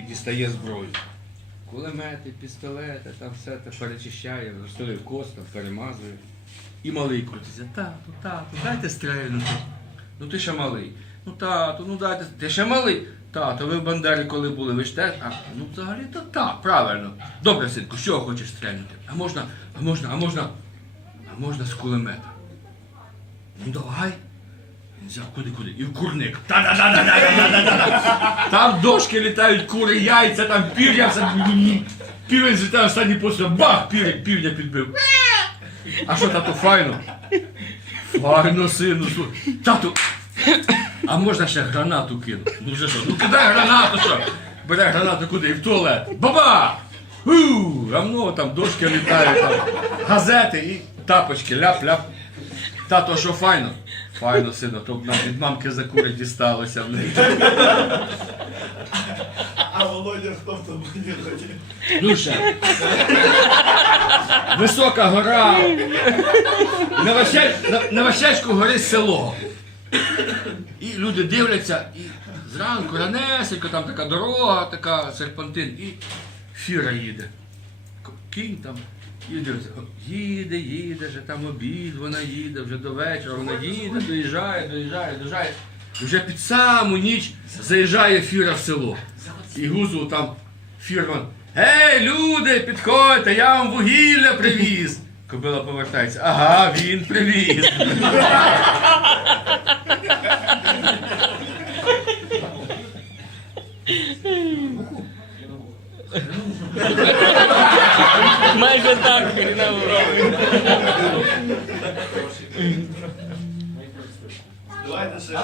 і дістає зброю. Кулемети, пістолети, там все це перечищає, розстрілює костом, перемазує. І малий крутиться. Тату, тату, дайте стрельнути. Ну ти ще малий. Ну тату, ну дайте. Ти ще малий. Тато, ви в Бандері коли були, ви ж теж. А, ну взагалі то так, правильно. Добре, синку, чого хочеш стрельнути? А можна, а можна, а можна, а можна з кулемета. Ну давай. Взяв куди куди. І в курник. Та-да-да-да-да-да-да-да-да. Там дошки літають, кури, яйця, там пір'я, все. Півень злітає останній постріл, бах, півень, півня підбив. А що, тату, файно? Файно, сину, слухай. Тату, а можна ще гранату кинути? Ну вже що? Ну кидай гранату, що? Бере гранату куди? І в туалет. Баба! У, а ну там дошки літають, там, газети і тапочки, ляп-ляп. Тато, що файно? Файно, сину, то б нам від мамки за кури дісталося. А Володя хто в тому? Ну ще. Висока гора. На, Ващель... на, горить село. І люди дивляться, і зранку ранесенько, там така дорога, така серпантин, і фіра їде. Кінь там. Їде, їде, вже там обід, вона їде, вже до вечора, вона їде, доїжджає, доїжджає, доїжджає. Вже під саму ніч заїжджає фіра в село. І гузу там фірман. Гей, люди, підходьте, я вам вугілля привіз. Кобила повертається. Ага, він привіз. Майже так, хріново. Давайте ще.